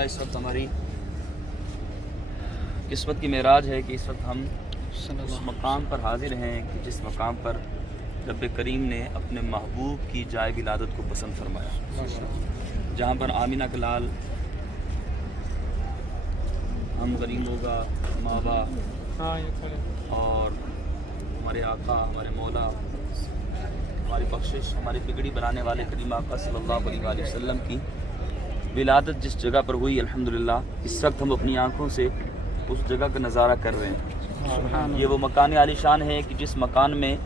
अल्हम्दुलिल्लाह इस वक्त हमारी किस्मत की मेराज है कि इस वक्त हम उस मकाम पर हाजिर हैं कि जिस मकाम पर रब करीम ने अपने महबूब की जाए विलादत को पसंद फरमाया, जहाँ पर आमिना के लाल हम गरीबों का माँ बाप और हमारे आका, हमारे मौला, हमारी बख्शिश, हमारी बिगड़ी बनाने वाले करीम आका सल्लल्लाहु अलैहि वसल्लम की विलादत जिस जगह पर हुई, अल्हम्दुलिल्लाह इस वक्त हम अपनी आँखों से उस जगह का नज़ारा कर रहे हैं। ये वो मकान आलीशान है कि जिस मकान में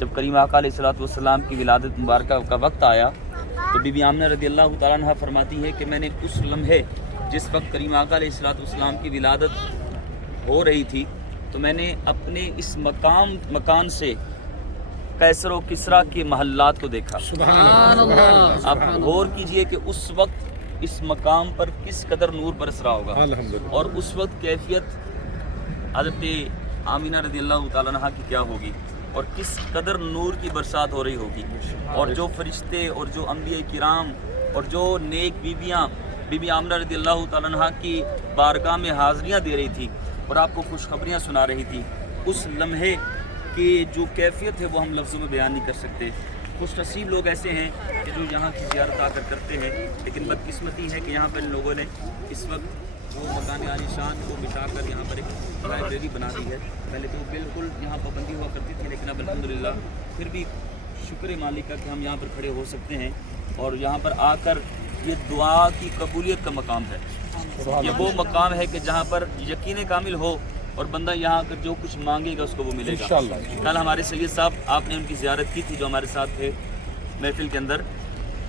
जब करीम आका अलैहिस्सलातु वस्सलाम की विलादत मुबारक का वक्त आया तो बीबी आमिना रज़ियल्लाहु तआला अन्हा फरमाती है कि मैंने उस लम्हे जिस वक्त करीम आका अलैहिस्सलातु वस्सलाम की विलादत हो रही थी तो मैंने अपने इस मकान से कैसर व किसरा के महल्लात को देखा। सुभान अल्लाह। आप गौर कीजिए कि उस वक्त इस मकाम पर किस कदर नूर बरस रहा होगा और उस वक्त कैफियत हज़रत आमिना रज़ियल्लाहु तआला अन्हा की क्या होगी और किस कदर नूर की बरसात हो रही होगी। और जो फरिश्ते और जो अंबिया किराम और जो नेक बीबियाँ बीबी आमिना रज़ियल्लाहु तआला अन्हा की बारगाह में हाज़रियाँ दे रही थी और आपको खुशखबरियाँ सुना रही थी, उस लम्हे की जो कैफियत है वो हम लफ्ज़ों में बयान नहीं कर सकते। खुश नसीब लोग ऐसे हैं कि जो यहाँ की ज़ियारत आकर करते हैं, लेकिन बदकिस्मती है कि यहाँ पर इन लोगों ने इस वक्त वो मकान आलीशान को बिठाकर यहाँ पर एक लाइब्रेरी बना दी है। पहले तो बिल्कुल यहाँ पाबंदी हुआ करती थी, लेकिन अब अल्हम्दुलिल्लाह फिर भी शुक्र मालिक का कि हम यहाँ पर खड़े हो सकते हैं और यहाँ पर आकर ये दुआ की कबूलियत का मकाम है। ये वो मकाम है कि जहाँ पर यकीन कामिल हो और बंदा यहाँ आकर जो कुछ मांगेगा उसको वो मिलेगा। कल हमारे सैयद साहब आपने उनकी ज़ियारत की थी जो हमारे साथ थे महफिल के अंदर,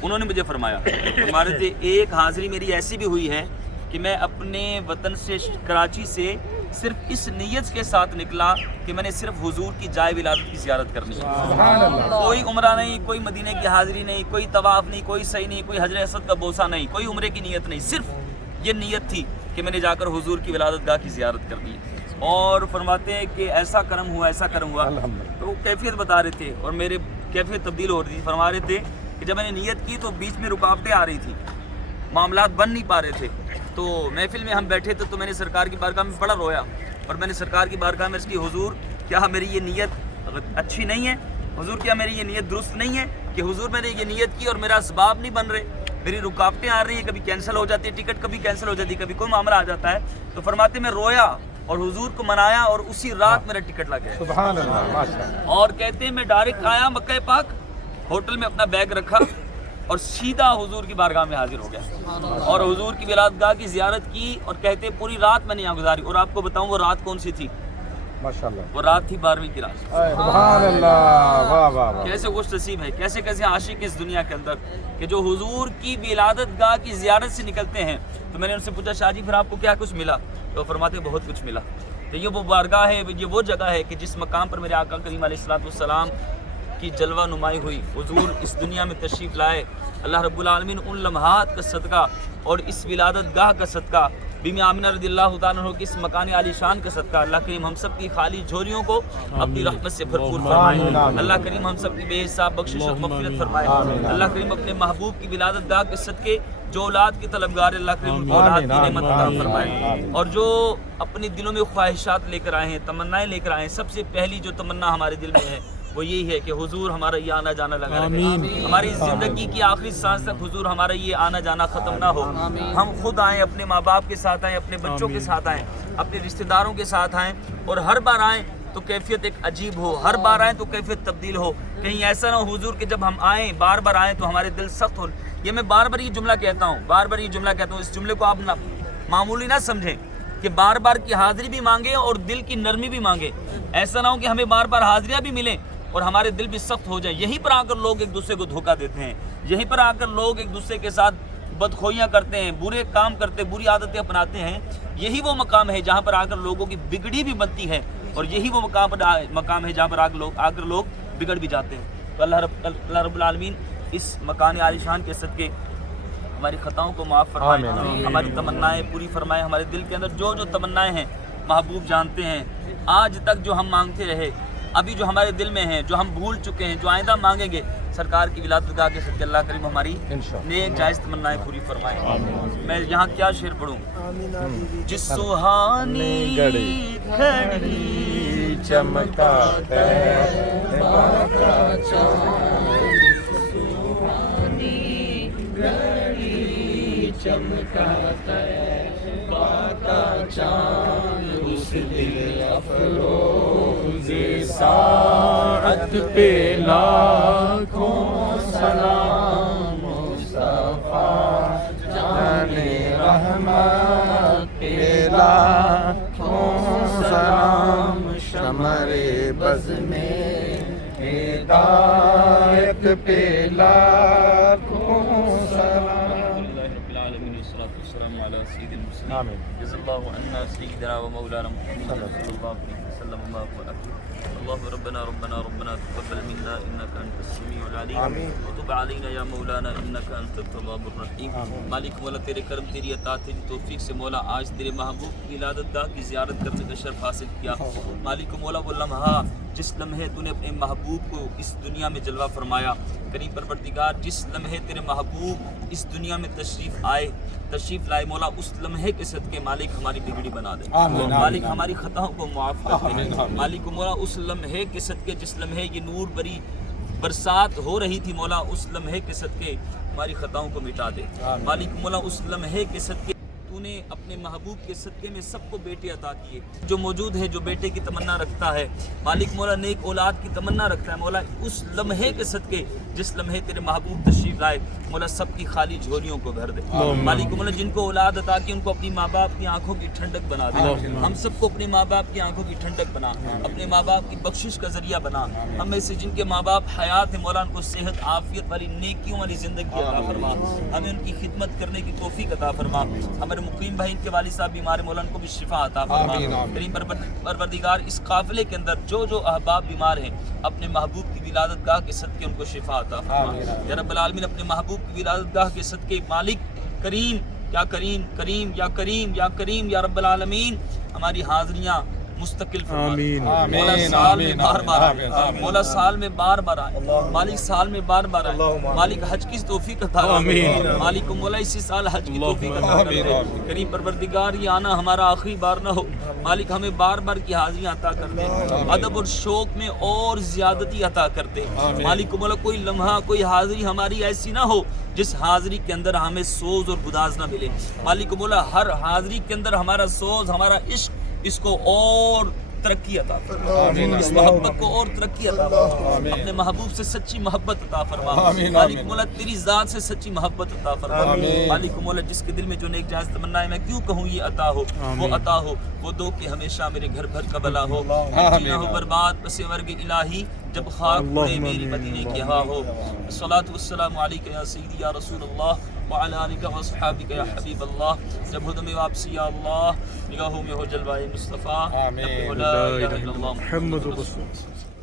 उन्होंने मुझे फरमाया हमारे थे एक हाज़िरी मेरी ऐसी भी हुई है कि मैं अपने वतन से कराची से सिर्फ इस नीयत के साथ निकला कि मैंने सिर्फ हुजूर की जाए विलादत की ज़ियारत करनी है। कोई उम्रा नहीं, कोई मदीने की हाज़िरी नहीं, कोई तवाफ़ नहीं, कोई सही नहीं, कोई हजर असद का बोसा नहीं, कोई उम्रे की नीयत नहीं, सिर्फ ये नीयत थी कि मैंने जाकर हुजूर की विलादत गाह की ज़ियारत करनी है। और फरमाते हैं कि ऐसा करम हुआ, ऐसा करम हुआ, तो कैफियत बता रहे थे और मेरे कैफियत तब्दील हो रही थी। फरमा रहे थे कि जब मैंने नीयत की तो बीच में रुकावटें आ रही थी, मामलात बन नहीं पा रहे थे। तो महफिल में हम बैठे थे तो मैंने सरकार की बारगाह में बड़ा रोया और मैंने सरकार की बारगाह में इसकी हुजूर क्या मेरी ये नीयत अच्छी नहीं है, हुजूर क्या मेरी ये नीयत दुरुस्त नहीं है कि हुजूर मैंने ये नीयत की और मेरा असबाब नहीं बन रहे, मेरी रुकावटें आ रही हैं, कभी कैंसिल हो जाती है टिकट, कभी कैंसिल हो जाती है, कभी कोई मामला आ जाता है। तो फरमाते मैं रोया और हुजूर को मनाया और उसी रात मेरा टिकट लग गया। सुभान अल्लाह, माशाअल्लाह। और कहते हैं मैं डायरेक्ट आया मक्का पाक, होटल में अपना बैग रखा और सीधा हुजूर की बारगाह में हाजिर हो गया और हुजूर की विलादतगाह की ज़ियारत की और कहते पूरी रात मैंने यहाँ गुजारी। और आपको बताऊँ वो रात कौन सी थी? माशाअल्लाह, वो रात थी 12वीं की रात। सुभान अल्लाह, वाह वाह। कैसे खुश नसीब है, कैसे कैसे आशिक इस दुनिया के अंदर कि जो हुजूर की विलादतगाह की ज़ियारत से निकलते हैं। तो मैंने उनसे पूछा शाह जी फिर आपको क्या कुछ मिला? तो फरमाते बहुत कुछ मिला। तो ये वो बारगाह है, ये वो जगह है कि जिस मकाम पर मेरे आका करीम अलैहिस्सलातु वस्सलाम की जलवा नुमाई हुई, हुजूर इस दुनिया में तशरीफ़ लाए। अल्लाह रब्बुल आलमीन उन लम्हात का सदका और इस विलादत गाह का सदका, बीबी आमिना रज़ियल्लाहु तआला अन्हा के इस मकान आलीशान का सदका, अल्लाह करीम हम सब की खाली झोलियों को अपनी रहमत से भरपूर फरमाए। अल्लाह करीम हम सब की बेहिसाब बख्शिश और मग़फ़िरत फरमाए। अल्लाह करीम अपने महबूब की विलादत गाह के सदके जो औलाद के तलबगार, अल्लाह करीम उनको औलाद की नेमत अता फरमाए। और जो अपने दिलों में ख्वाहिशात लेकर आए हैं, तमन्नाएं लेकर आए हैं, सबसे पहली जो तमन्ना हमारे दिल में है वो यही है कि हुजूर हमारा ये आना जाना लगा रहे, हमारी ज़िंदगी की आखिरी सांस तक हुजूर हमारा ये आना जाना ख़त्म ना हो। हम खुद आएँ, अपने माँ बाप के साथ आएँ, अपने बच्चों के साथ आएँ, अपने रिश्तेदारों के साथ आएँ और हर बार आएँ तो कैफियत एक अजीब हो, हर बार आएँ तो कैफियत तब्दील हो। कहीं ऐसा ना हो हुजूर के जब हम आएँ बार बार आएँ तो हमारे दिल सख्त हो। ये मैं बार बार ये जुमला कहता हूँ, बार बार ये जुमला कहता हूँ, इस जुमले को आप मामूली ना समझें कि बार बार की हाज़िरी भी मांगे और दिल की नरमी भी मांगे। ऐसा ना हो कि हमें बार बार हाज़िरियाँ भी मिलें और हमारे दिल भी सख्त हो जाए। यहीं पर आकर लोग एक दूसरे को धोखा देते हैं, यहीं पर आकर लोग एक दूसरे के साथ बदखोइयाँ करते हैं, बुरे काम करते, बुरी आदतें अपनाते हैं। यही वो मकाम है जहाँ पर आकर लोगों की बिगड़ी भी बनती है और यही वो मकाम है जहाँ पर आकर लोग बिगड़ भी जाते हैं। तो अल्लाह रब्बुल आलमीन इस मकान आलीशान के सदके हमारी ख़ताओं को माफ़ फरमाए, हमारी तमन्नाएँ पूरी फरमाए। हमारे दिल के अंदर जो जो तमन्नाएँ हैं महबूब जानते हैं। आज तक जो हम मांगते रहे, अभी जो हमारे दिल में हैं, जो हम भूल चुके हैं, जो आइंदा मांगेंगे, سرکار کی ولادت گاہ کے صدقے اللہ کریم ہماری نیک جائز تمنائیں پوری فرمائے. میں یہاں کیا شعر پڑھوں؟ جس سہانی گھڑی چمکا چمکاتا کا چاند اس دل افروز ساعت پہ لاکھوں سلام مصطفیٰ جان رحمت پہ لاکھوں سلام شمر بز میں ہدایت پہ لاکھوں سلام. آمین. جزا اللہ عنا سیدنا و مولانا محمد صلی اللہ علیہ وسلم اللہ اکبر. اللہ ربنا ربنا ربنا تقبل منا انك انت السميع العليم وتب علينا یا مولانا انك انت التواب الرحیم. مالک مولا تیرے کرم تیری عطا تیری توفیق سے مولا آج تیرے محبوب کی ولادت گاہ کی زیارت کرنے کا شرف حاصل کیا. مالک مولا وہ لمحہ جس لمحے تو نے اپنے محبوب کو اس دنیا میں جلوہ فرمایا، کریم پروردگار جس لمحے تیرے محبوب اس دنیا میں تشریف لائے مولا، اس لمحے کے صدقے مالک ہماری بگڑی بنا دے. مالک ہماری خطاؤں کو معاف کر دے. مالک مولا اس لمحے کے صدقے جس لمحے یہ نور بری برسات ہو رہی تھی مولا، اس لمحے کے صدقے ہماری خطاؤں کو مٹا دے. مالک مولا اس لمحے کے صدقے تو نے اپنے محبوب کے صدقے میں سب کو بیٹے عطا کیے. جو موجود ہے جو بیٹے کی تمنا رکھتا ہے مالک مولا، نیک اولاد کی تمنا رکھتا ہے مولا، اس لمحے کے صدقے جس لمحے تیرے محبوب تشریف لائے مولا سب کی خالی جھولیوں کو بھر دے. مالک مولا جن کو اولاد عطا کی ان کو اپنی ماں باپ کی آنکھوں کی ٹھنڈک بنا دے. ہم سب کو اپنے ماں باپ کی آنکھوں کی ٹھنڈک بنا، اپنے ماں باپ کی بخشش کا ذریعہ بنا. ہم میں سے جن کے ماں باپ حیات ہیں مولا ان کو صحت عافیت والی نیکیوں والی زندگی عطا فرما. ہمیں ان کی خدمت کرنے کی توفیق عطا فرما. ہمارے مقیم بھائی ان کے والد صاحب بیمار ہیں مولا ان کو بھی شفا عطا فرما. کریم پروردگار اس قافلے کے اندر جو جو احباب بیمار ہیں اپنے محبوب کی ولادت گاہ کے صدقے ان کو شفا عطا فرما. یا رب العالمین اپنے محبوب کی ولادت گاہ کے صدقے مالک کریم یا کریم کریم یا کریم یا کریم یا رب العالمین ہماری حاضریاں مستقل فرما. مولا سال میں بار بار آئے، مولا سال میں بار بار آئے مالک، سال میں بار بار آئے مالک. حج کی توفیق عطا کر مالک مولا، اسی سال حج کی توفیق عطا کر دے. کریم پروردگار یہ آنا ہمارا آخری بار نہ ہو مالک، ہمیں بار بار کی حاضریاں عطا کر دے. ادب اور شوق میں اور زیادتی عطا کر دے مالک مولا. کوئی لمحہ کوئی حاضری ہماری ایسی نہ ہو جس حاضری کے اندر ہمیں سوز اور گداز نہ ملے مالک مولا. ہر حاضری کے اندر ہمارا سوز، ہمارا عشق اس کو اور ترقی عطا فرما، اس محبت کو اور ترقی عطا فرما. اپنے محبوب سے سچی محبت عطا فرما مالک مولا. تیری ذات سے سچی محبت عطا فرما مالک مولا. جس کے دل میں جو نیک جائز تمنا ہے میں کیوں کہوں یہ عطا ہو وہ عطا ہو، وہ دو کہ ہمیشہ میرے گھر بھر کا بلا ہو. نہ ہو برباد پس ورگ الہی جب خاک پڑے میری مدینے کی ہوا ہو. الصلاۃ والسلام علیک یا سیدی یا رسول اللہ وعلی آلک و اصحابک یا حبیب اللہ. جب ہدم واپسی یا اللہ نگاہوں میں ہو جلوہ مصطفیٰ. لا الہ الا اللہ محمد رسول اللہ.